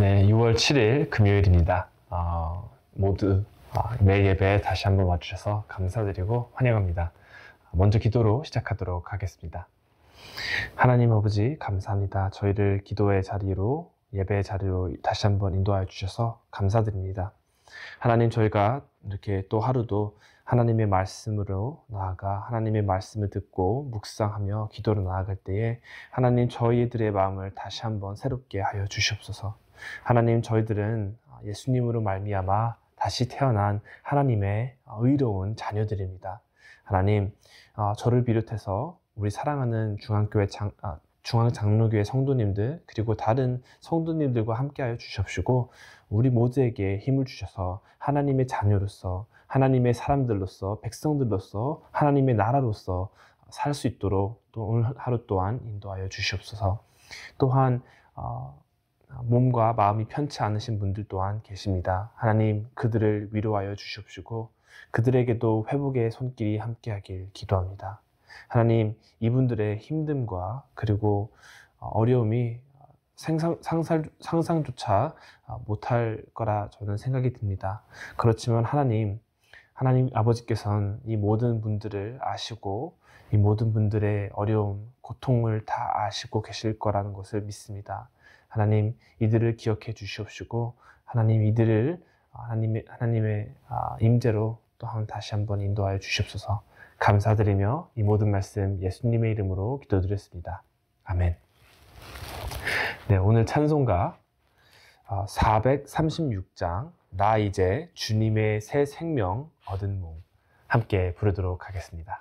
네, 6월 7일 금요일입니다. 모두 매일 예배에 다시 한번 와주셔서 감사드리고 환영합니다. 먼저 기도로 시작하도록 하겠습니다. 하나님 아버지 감사합니다. 저희를 기도의 자리로, 예배의 자리로 다시 한번 인도하여 주셔서 감사드립니다. 하나님, 저희가 이렇게 또 하루도 하나님의 말씀으로 나아가 하나님의 말씀을 듣고 묵상하며 기도로 나아갈 때에 하나님, 저희들의 마음을 다시 한번 새롭게 하여 주시옵소서. 하나님, 저희들은 예수님으로 말미암아 다시 태어난 하나님의 의로운 자녀들입니다. 하나님, 저를 비롯해서 우리 사랑하는 중앙장로교회 성도님들, 그리고 다른 성도님들과 함께하여 주십시고 우리 모두에게 힘을 주셔서 하나님의 자녀로서, 하나님의 사람들로서, 백성들로서, 하나님의 나라로서 살 수 있도록 또 오늘 하루 또한 인도하여 주시옵소서. 또한 몸과 마음이 편치 않으신 분들 또한 계십니다. 하나님, 그들을 위로하여 주시옵시고 그들에게도 회복의 손길이 함께하길 기도합니다. 하나님, 이분들의 힘듦과 그리고 어려움이 상상조차 못할 거라 저는 생각이 듭니다. 그렇지만 하나님 아버지께서는 이 모든 분들을 아시고 이 모든 분들의 어려움, 고통을 다 아시고 계실 거라는 것을 믿습니다. 하나님, 이들을 기억해 주시옵시고 하나님, 이들을 하나님의 임재로 또 다시 한번 인도하여 주시옵소서. 감사드리며 이 모든 말씀 예수님의 이름으로 기도드렸습니다. 아멘. 네, 오늘 찬송가 436장 나 이제 주님의 새 생명 얻은 몸 함께 부르도록 하겠습니다.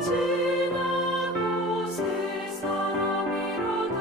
지나고 새 사람이로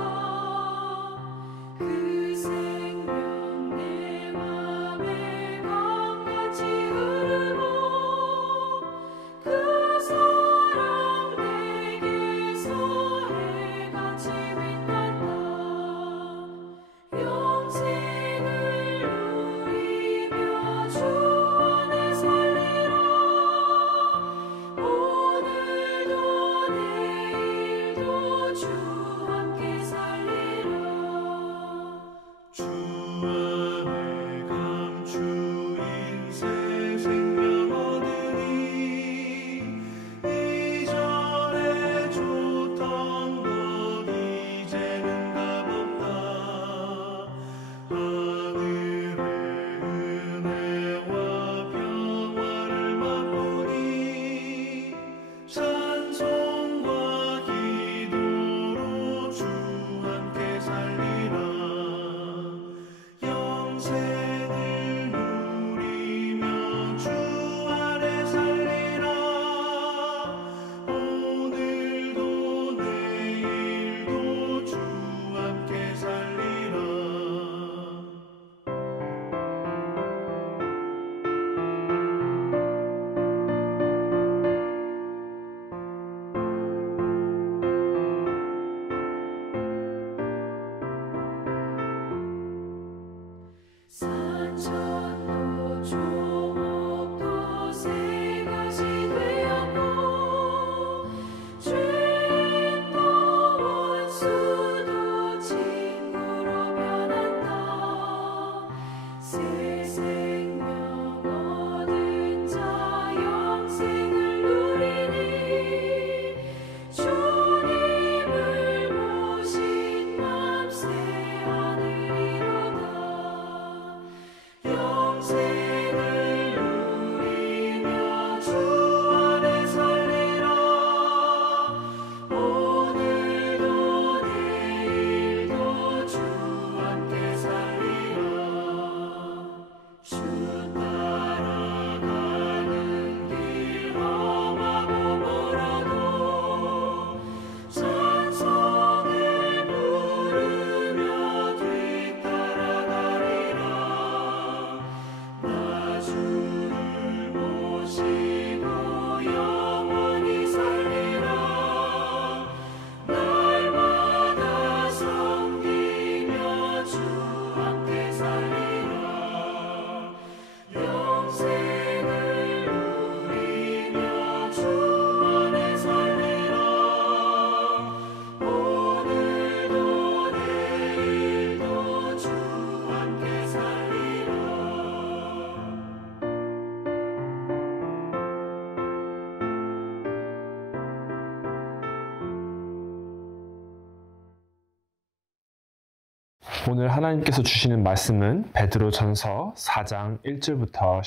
오늘 하나님께서 주시는 말씀은 베드로전서 4장 1절부터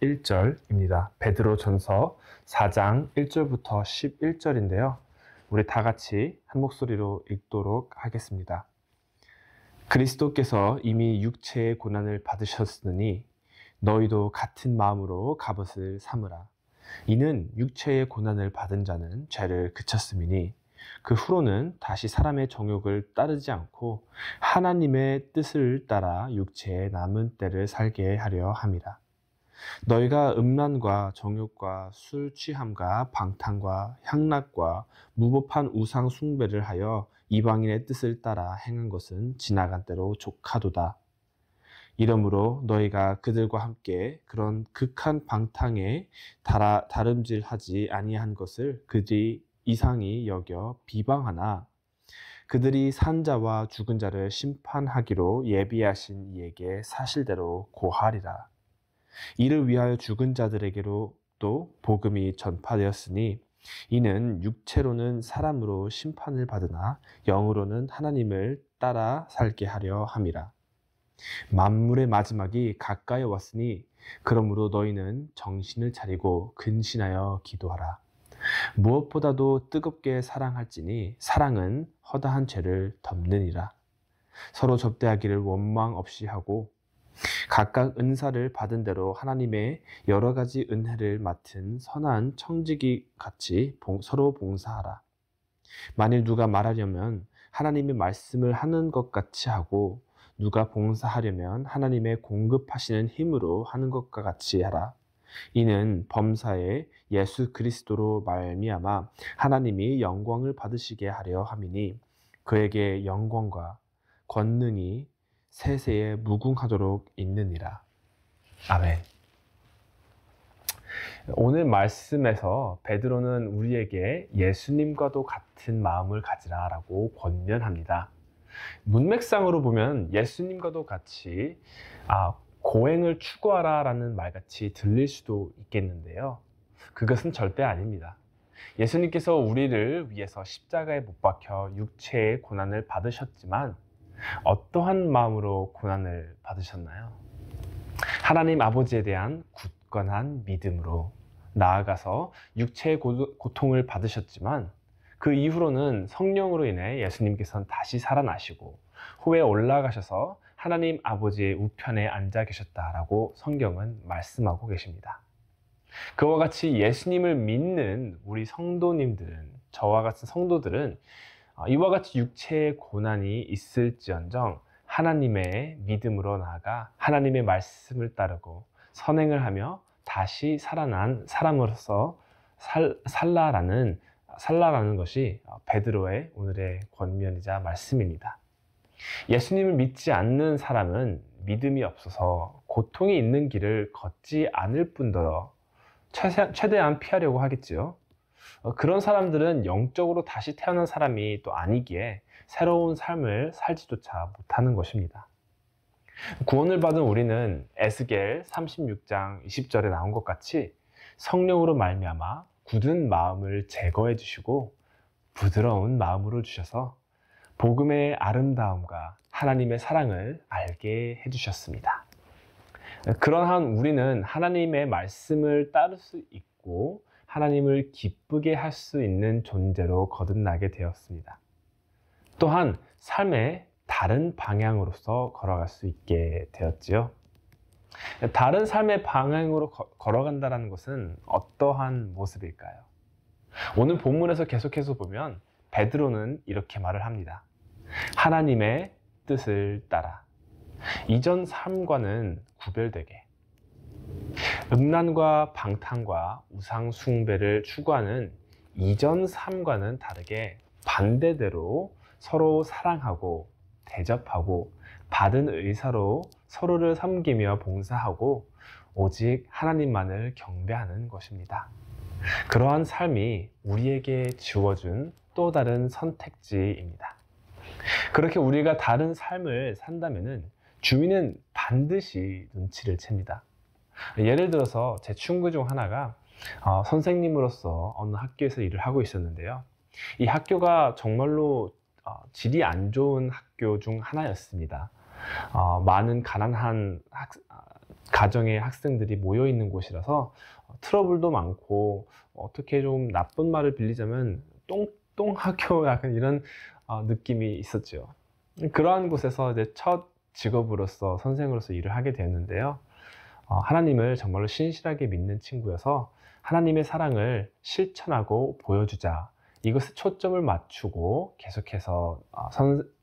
11절입니다. 베드로전서 4장 1절부터 11절인데요. 우리 다 같이 한 목소리로 읽도록 하겠습니다. 그리스도께서 이미 육체의 고난을 받으셨으니 너희도 같은 마음으로 갑옷을 삼으라. 이는 육체의 고난을 받은 자는 죄를 그쳤음이니 그 후로는 다시 사람의 정욕을 따르지 않고 하나님의 뜻을 따라 육체의 남은 때를 살게 하려 함이라. 너희가 음란과 정욕과 술 취함과 방탕과 향락과 무법한 우상 숭배를 하여 이방인의 뜻을 따라 행한 것은 지나간 때로 족하도다. 이러므로 너희가 그들과 함께 그런 극한 방탕에 다름질하지 아니한 것을 그들이 이상히 여겨 비방하나 그들이 산 자와 죽은 자를 심판하기로 예비하신 이에게 사실대로 고하리라. 이를 위하여 죽은 자들에게로 또 복음이 전파되었으니 이는 육체로는 사람으로 심판을 받으나 영으로는 하나님을 따라 살게 하려 함이라. 만물의 마지막이 가까이 왔으니 그러므로 너희는 정신을 차리고 근신하여 기도하라. 무엇보다도 뜨겁게 사랑할지니 사랑은 허다한 죄를 덮느니라. 서로 접대하기를 원망 없이 하고 각각 은사를 받은 대로 하나님의 여러 가지 은혜를 맡은 선한 청지기 같이 서로 봉사하라. 만일 누가 말하려면 하나님의 말씀을 하는 것 같이 하고 누가 봉사하려면 하나님의 공급하시는 힘으로 하는 것과 같이 하라. 이는 범사에 예수 그리스도로 말미암아 하나님이 영광을 받으시게 하려 함이니 그에게 영광과 권능이 세세에 무궁하도록 있느니라. 아멘. 오늘 말씀에서 베드로는 우리에게 예수님과도 같은 마음을 가지라라고 권면합니다. 문맥상으로 보면 예수님과도 같이 고행을 추구하라라는 말같이 들릴 수도 있겠는데요. 그것은 절대 아닙니다. 예수님께서 우리를 위해서 십자가에 못 박혀 육체의 고난을 받으셨지만 어떠한 마음으로 고난을 받으셨나요? 하나님 아버지에 대한 굳건한 믿음으로 나아가서 육체의 고통을 받으셨지만 그 이후로는 성령으로 인해 예수님께서는 다시 살아나시고 후에 올라가셔서 하나님 아버지의 우편에 앉아 계셨다라고 성경은 말씀하고 계십니다. 그와 같이 예수님을 믿는 우리 성도님들은, 저와 같은 성도들은 이와 같이 육체의 고난이 있을지언정 하나님의 믿음으로 나아가 하나님의 말씀을 따르고 선행을 하며 다시 살아난 사람으로서 살라라는 것이 베드로의 오늘의 권면이자 말씀입니다. 예수님을 믿지 않는 사람은 믿음이 없어서 고통이 있는 길을 걷지 않을 뿐더러 최대한 피하려고 하겠지요. 그런 사람들은 영적으로 다시 태어난 사람이 또 아니기에 새로운 삶을 살지조차 못하는 것입니다. 구원을 받은 우리는 에스겔 36장 20절에 나온 것 같이 성령으로 말미암아 굳은 마음을 제거해 주시고 부드러운 마음으로 주셔서 복음의 아름다움과 하나님의 사랑을 알게 해주셨습니다. 그러한 우리는 하나님의 말씀을 따를 수 있고 하나님을 기쁘게 할 수 있는 존재로 거듭나게 되었습니다. 또한 삶의 다른 방향으로서 걸어갈 수 있게 되었지요. 다른 삶의 방향으로 걸어간다는 것은 어떠한 모습일까요? 오늘 본문에서 계속해서 보면 베드로는 이렇게 말을 합니다. 하나님의 뜻을 따라 이전 삶과는 구별되게 음란과 방탕과 우상 숭배를 추구하는 이전 삶과는 다르게 반대대로 서로 사랑하고 대접하고 받은 의사로 서로를 섬기며 봉사하고 오직 하나님만을 경배하는 것입니다. 그러한 삶이 우리에게 주어준 또 다른 선택지입니다. 그렇게 우리가 다른 삶을 산다면은 주위는 반드시 눈치를 챕니다. 예를 들어서 제 친구 중 하나가 선생님으로서 어느 학교에서 일을 하고 있었는데요. 이 학교가 정말로 질이 안 좋은 학교 중 하나였습니다. 많은 가난한 가정의 학생들이 모여 있는 곳이라서 트러블도 많고, 어떻게 좀 나쁜 말을 빌리자면 똥학교 약간 이런 느낌이 있었죠. 그러한 곳에서 이제 첫 직업으로서 선생으로서 일을 하게 되었는데요. 하나님을 정말로 신실하게 믿는 친구여서 하나님의 사랑을 실천하고 보여주자, 이것에 초점을 맞추고 계속해서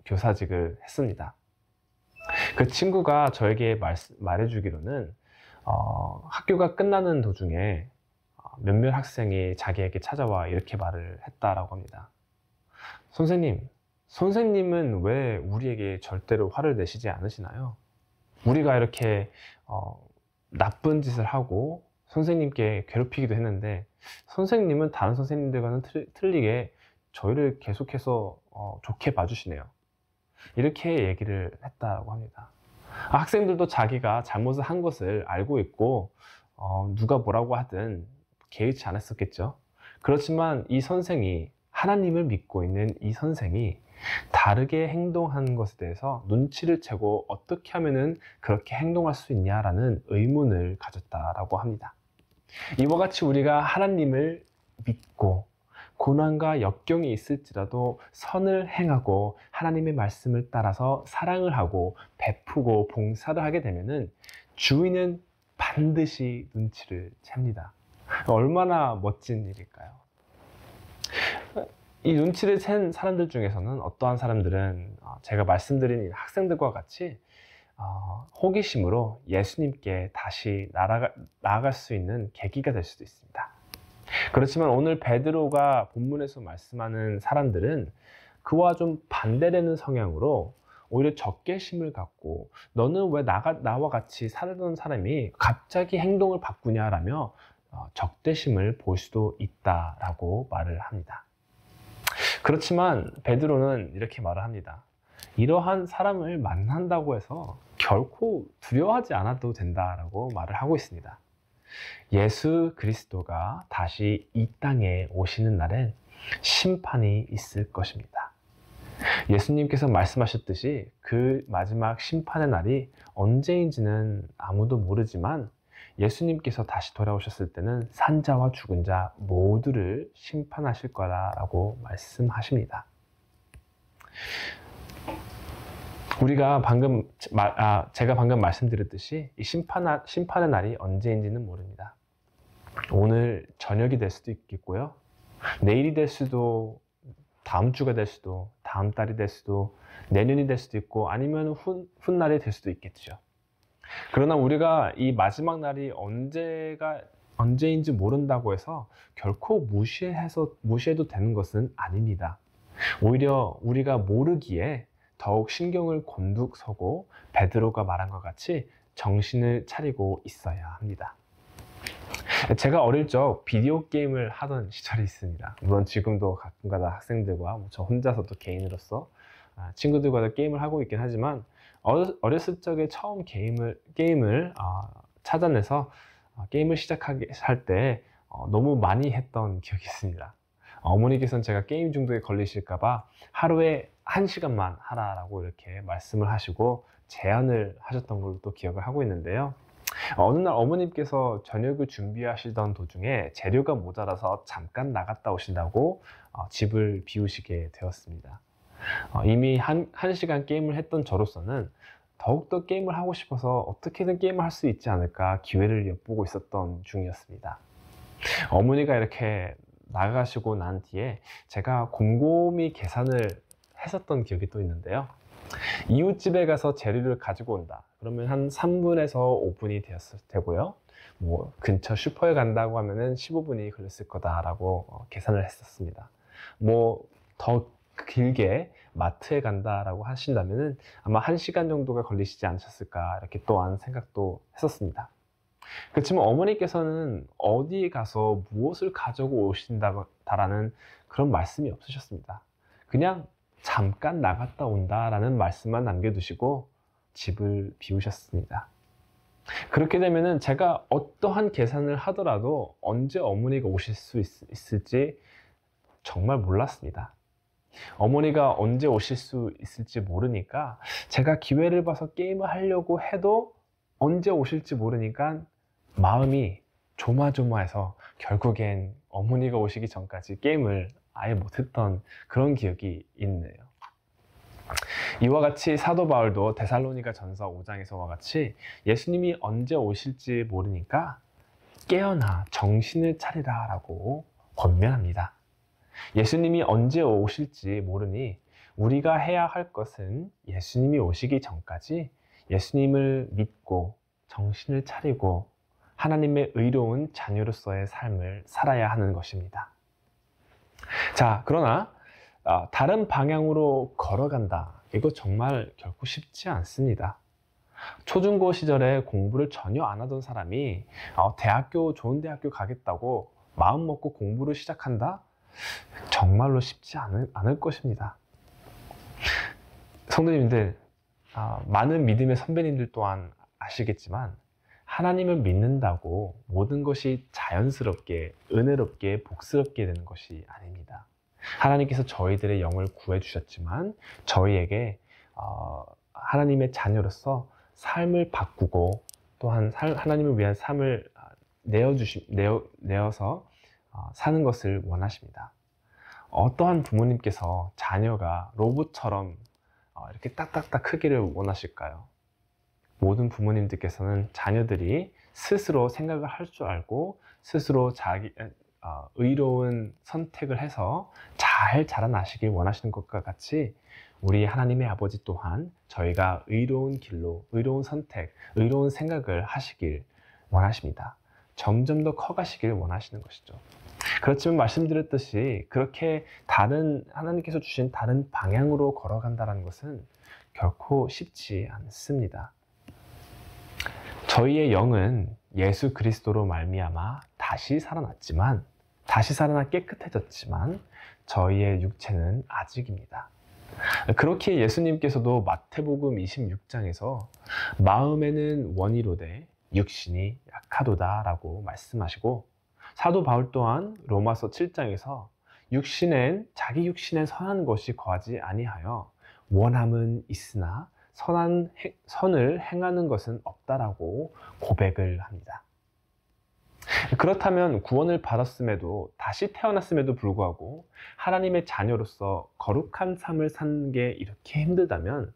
교사직을 했습니다. 그 친구가 저에게 말해주기로는 학교가 끝나는 도중에 몇몇 학생이 자기에게 찾아와 이렇게 말을 했다라고 합니다. 선생님은 왜 우리에게 절대로 화를 내시지 않으시나요? 우리가 이렇게 나쁜 짓을 하고 선생님께 괴롭히기도 했는데 선생님은 다른 선생님들과는 틀리게 저희를 계속해서 좋게 봐주시네요. 이렇게 얘기를 했다고 합니다. 학생들도 자기가 잘못을 한 것을 알고 있고 누가 뭐라고 하든 개의치 않았었겠죠. 그렇지만 이 선생이, 하나님을 믿고 있는 이 선생이 다르게 행동한 것에 대해서 눈치를 채고 어떻게 하면은 그렇게 행동할 수 있냐라는 의문을 가졌다라고 합니다. 이와 같이 우리가 하나님을 믿고 고난과 역경이 있을지라도 선을 행하고 하나님의 말씀을 따라서 사랑을 하고 베푸고 봉사를 하게 되면은 주인은 반드시 눈치를 챕니다. 얼마나 멋진 일일까요? 이 눈치를 챈 사람들 중에서는 어떠한 사람들은 제가 말씀드린 학생들과 같이 호기심으로 예수님께 다시 나아갈 수 있는 계기가 될 수도 있습니다. 그렇지만 오늘 베드로가 본문에서 말씀하는 사람들은 그와 좀 반대되는 성향으로 오히려 적개심을 갖고 너는 왜 나와 같이 살던 사람이 갑자기 행동을 바꾸냐라며 적대심을 볼 수도 있다라고 말을 합니다. 그렇지만 베드로는 이렇게 말을 합니다. 이러한 사람을 만난다고 해서 결코 두려워하지 않아도 된다라고 말을 하고 있습니다. 예수 그리스도가 다시 이 땅에 오시는 날엔 심판이 있을 것입니다. 예수님께서 말씀하셨듯이 그 마지막 심판의 날이 언제인지는 아무도 모르지만 예수님께서 다시 돌아오셨을 때는 산자와 죽은 자 모두를 심판하실 거라고 말씀하십니다. 우리가 제가 방금 말씀드렸듯이 이 심판의 날이 언제인지는 모릅니다. 오늘 저녁이 될 수도 있겠고요. 내일이 될 수도, 다음 주가 될 수도, 다음 달이 될 수도, 내년이 될 수도 있고 아니면 훗날이 될 수도 있겠죠. 그러나 우리가 이 마지막 날이 언제인지 모른다고 해서 결코 무시해도 되는 것은 아닙니다. 오히려 우리가 모르기에 더욱 신경을 곤둑 서고 베드로가 말한 것 같이 정신을 차리고 있어야 합니다. 제가 어릴 적 비디오 게임을 하던 시절이 있습니다. 물론 지금도 가끔가다 학생들과 저 혼자서도 개인으로서 친구들과도 게임을 하고 있긴 하지만 어렸을 적에 처음 게임을 찾아내서 게임을 시작할 때 너무 많이 했던 기억이 있습니다. 어머니께서는 제가 게임 중독에 걸리실까봐 하루에 1시간만 하라라고 이렇게 말씀을 하시고 제안을 하셨던 걸로 또 기억을 하고 있는데요. 어느 날 어머님께서 저녁을 준비하시던 도중에 재료가 모자라서 잠깐 나갔다 오신다고 집을 비우시게 되었습니다. 이미 1시간 게임을 했던 저로서는 더욱더 게임을 하고 싶어서 어떻게든 게임을 할 수 있지 않을까 기회를 엿보고 있었던 중이었습니다. 어머니가 이렇게 나가시고 난 뒤에 제가 곰곰이 계산을 했었던 기억이 또 있는데요. 이웃집에 가서 재료를 가지고 온다. 그러면 한 3분에서 5분이 되고요. 근처 슈퍼에 간다고 하면은 15분이 걸렸을 거다라고 계산을 했었습니다. 더 길게 마트에 간다라고 하신다면은 아마 1시간 정도가 걸리시지 않으셨을까 이렇게 또한 생각도 했었습니다. 그렇지만 어머니께서는 어디에 가서 무엇을 가지고 오신다라는 그런 말씀이 없으셨습니다. 그냥 잠깐 나갔다 온다라는 말씀만 남겨두시고 집을 비우셨습니다. 그렇게 되면은 제가 어떠한 계산을 하더라도 언제 어머니가 오실 수 있을지 정말 몰랐습니다. 어머니가 언제 오실 수 있을지 모르니까 제가 기회를 봐서 게임을 하려고 해도 언제 오실지 모르니까 마음이 조마조마해서 결국엔 어머니가 오시기 전까지 게임을 아예 못했던 그런 기억이 있네요. 이와 같이 사도 바울도 데살로니가 전서 5장에서와 같이 예수님이 언제 오실지 모르니까 깨어나 정신을 차리라 라고 권면합니다. 예수님이 언제 오실지 모르니 우리가 해야 할 것은 예수님이 오시기 전까지 예수님을 믿고 정신을 차리고 하나님의 의로운 자녀로서의 삶을 살아야 하는 것입니다. 자, 그러나 다른 방향으로 걸어간다. 이거 정말 결코 쉽지 않습니다. 초중고 시절에 공부를 전혀 안 하던 사람이 좋은 대학교 가겠다고 마음 먹고 공부를 시작한다? 정말로 쉽지 않을 것입니다. 성도님들, 많은 믿음의 선배님들 또한 아시겠지만 하나님을 믿는다고 모든 것이 자연스럽게, 은혜롭게, 복스럽게 되는 것이 아닙니다. 하나님께서 저희들의 영을 구해주셨지만 저희에게 하나님의 자녀로서 삶을 바꾸고 또한 하나님을 위한 삶을 내어서 사는 것을 원하십니다. 어떠한 부모님께서 자녀가 로봇처럼 이렇게 딱딱딱 크기를 원하실까요? 모든 부모님들께서는 자녀들이 스스로 생각을 할 줄 알고 스스로 의로운 선택을 해서 잘 자라나시길 원하시는 것과 같이 우리 하나님의 아버지 또한 저희가 의로운 길로, 의로운 선택, 의로운 생각을 하시길 원하십니다. 점점 더 커가시길 원하시는 것이죠. 그렇지만 말씀드렸듯이 그렇게 하나님께서 주신 다른 방향으로 걸어간다는 것은 결코 쉽지 않습니다. 저희의 영은 예수 그리스도로 말미암아 다시 살아나 깨끗해졌지만 저희의 육체는 아직입니다. 그렇게 예수님께서도 마태복음 26장에서 마음에는 원이로되 육신이 약하도다 라고 말씀하시고, 사도 바울 또한 로마서 7장에서 자기 육신엔 선한 것이 거하지 아니하여 원함은 있으나 선을 행하는 것은 없다라고 고백을 합니다. 그렇다면 구원을 받았음에도, 다시 태어났음에도 불구하고 하나님의 자녀로서 거룩한 삶을 사는 게 이렇게 힘들다면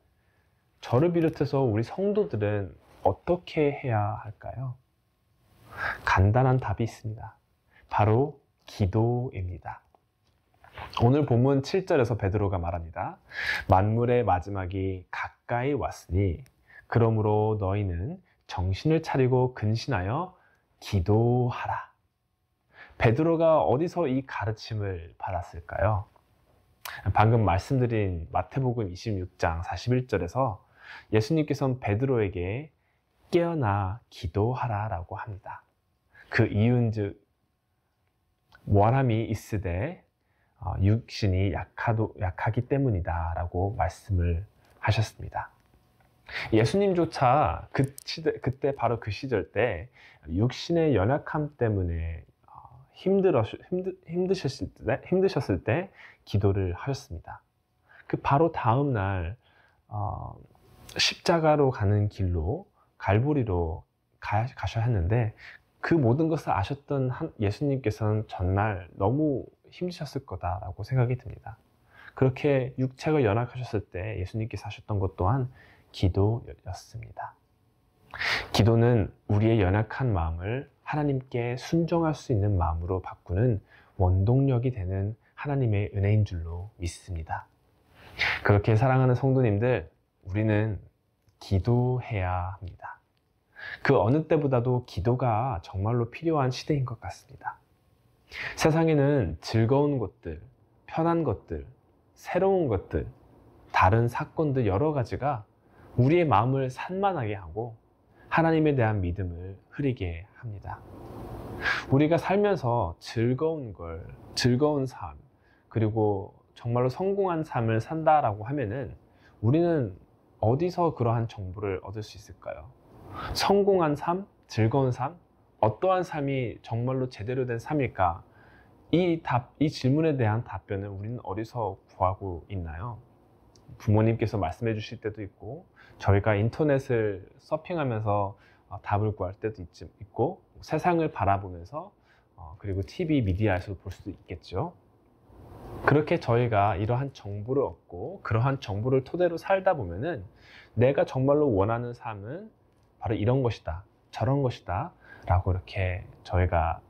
저를 비롯해서 우리 성도들은 어떻게 해야 할까요? 간단한 답이 있습니다. 바로 기도입니다. 오늘 본문 7절에서 베드로가 말합니다. 만물의 마지막이 가까이 왔으니 그러므로 너희는 정신을 차리고 근신하여 기도하라. 베드로가 어디서 이 가르침을 받았을까요? 방금 말씀드린 마태복음 26장 41절에서 예수님께서는 베드로에게 깨어나 기도하라 라고 합니다. 그 이유인즉 원함이 있으되 육신이 약하기 때문이다 라고 말씀을 하셨습니다. 예수님조차 그때 바로 그 시절 때 육신의 연약함 때문에 힘드셨을 때 기도를 하셨습니다. 그 바로 다음 날 십자가로 가는 길로 갈보리로 가셔야 했는데 그 모든 것을 아셨던 예수님께서는 전날 너무 힘드셨을 거다라고 생각이 듭니다. 그렇게 육체가 연약하셨을 때 예수님께서 하셨던 것 또한 기도였습니다. 기도는 우리의 연약한 마음을 하나님께 순종할 수 있는 마음으로 바꾸는 원동력이 되는 하나님의 은혜인 줄로 믿습니다. 그렇게 사랑하는 성도님들, 우리는 기도해야 합니다. 그 어느 때보다도 기도가 정말로 필요한 시대인 것 같습니다. 세상에는 즐거운 것들, 편한 것들, 새로운 것들, 다른 사건들 여러 가지가 우리의 마음을 산만하게 하고 하나님에 대한 믿음을 흐리게 합니다. 우리가 살면서 즐거운 삶, 그리고 정말로 성공한 삶을 산다라고 하면은 우리는 어디서 그러한 정보를 얻을 수 있을까요? 성공한 삶, 즐거운 삶, 어떠한 삶이 정말로 제대로 된 삶일까? 이 질문에 대한 답변을 우리는 어디서 구하고 있나요? 부모님께서 말씀해 주실 때도 있고, 저희가 인터넷을 서핑하면서 답을 구할 때도 있고, 세상을 바라보면서 그리고 TV 미디어에서 볼 수도 있겠죠. 그렇게 저희가 이러한 정보를 얻고 그러한 정보를 토대로 살다 보면은 내가 정말로 원하는 삶은 바로 이런 것이다, 저런 것이다 라고 이렇게 저희가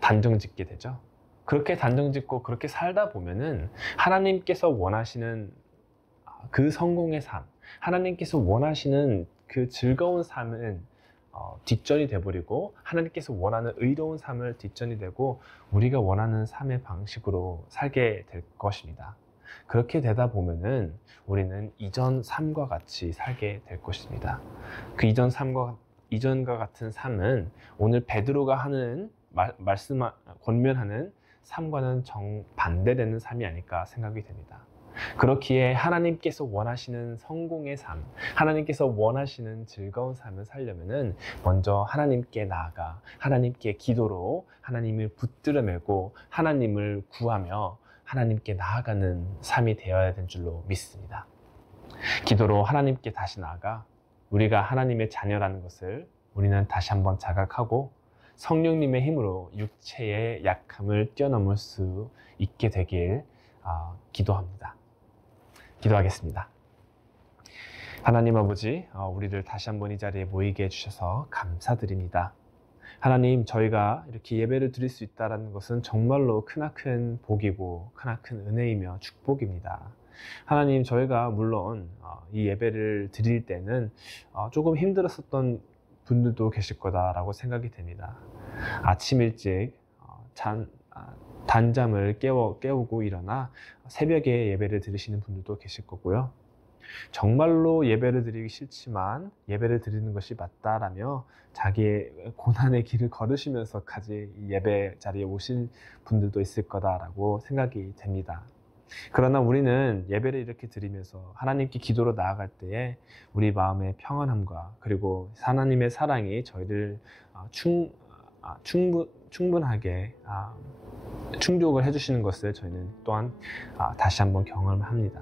단정 짓게 되죠. 그렇게 단정 짓고 그렇게 살다 보면은 하나님께서 원하시는 그 성공의 삶, 하나님께서 원하시는 그 즐거운 삶은 뒷전이 돼버리고, 하나님께서 원하는 의로운 삶을 뒷전이 되고 우리가 원하는 삶의 방식으로 살게 될 것입니다. 그렇게 되다 보면은 우리는 이전 삶과 같이 살게 될 것입니다. 그 이전과 같은 삶은 오늘 베드로가 하는 권면하는 삶과는 정반대되는 삶이 아닐까 생각이 됩니다. 그렇기에 하나님께서 원하시는 성공의 삶, 하나님께서 원하시는 즐거운 삶을 살려면은 먼저 하나님께 나아가 하나님께 기도로 하나님을 붙들어 매고 하나님을 구하며 하나님께 나아가는 삶이 되어야 될 줄로 믿습니다. 기도로 하나님께 다시 나아가 우리가 하나님의 자녀라는 것을 우리는 다시 한번 자각하고 성령님의 힘으로 육체의 약함을 뛰어넘을 수 있게 되길 기도합니다. 기도하겠습니다. 하나님 아버지, 우리를 다시 한번 이 자리에 모이게 해주셔서 감사드립니다. 하나님, 저희가 이렇게 예배를 드릴 수 있다는 것은 정말로 크나큰 복이고 크나큰 은혜이며 축복입니다. 하나님, 저희가 물론 이 예배를 드릴 때는 조금 힘들었었던 분들도 계실 거다라고 생각이 됩니다. 아침 일찍 단잠을 깨우고 일어나 새벽에 예배를 드리시는 분들도 계실 거고요. 정말로 예배를 드리기 싫지만 예배를 드리는 것이 맞다라며 자기의 고난의 길을 걸으시면서까지 예배 자리에 오실 분들도 있을 거다라고 생각이 됩니다. 그러나 우리는 예배를 이렇게 드리면서 하나님께 기도로 나아갈 때에 우리 마음의 평안함과 그리고 하나님의 사랑이 저희를 충분하게 충족을 해주시는 것을 저희는 또한 다시 한번 경험합니다.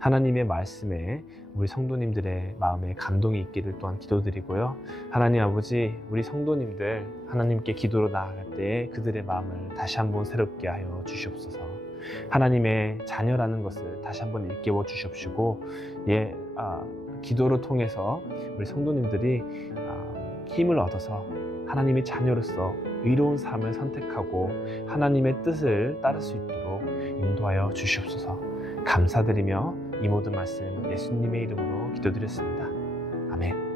하나님의 말씀에 우리 성도님들의 마음에 감동이 있기를 또한 기도드리고요. 하나님 아버지, 우리 성도님들 하나님께 기도로 나아갈 때에 그들의 마음을 다시 한번 새롭게 하여 주시옵소서. 하나님의 자녀라는 것을 다시 한번 일깨워 주시옵시고, 기도를 통해서 우리 성도님들이 힘을 얻어서 하나님의 자녀로서 의로운 삶을 선택하고 하나님의 뜻을 따를 수 있도록 인도하여 주시옵소서. 감사드리며 이 모든 말씀 예수님의 이름으로 기도드렸습니다. 아멘.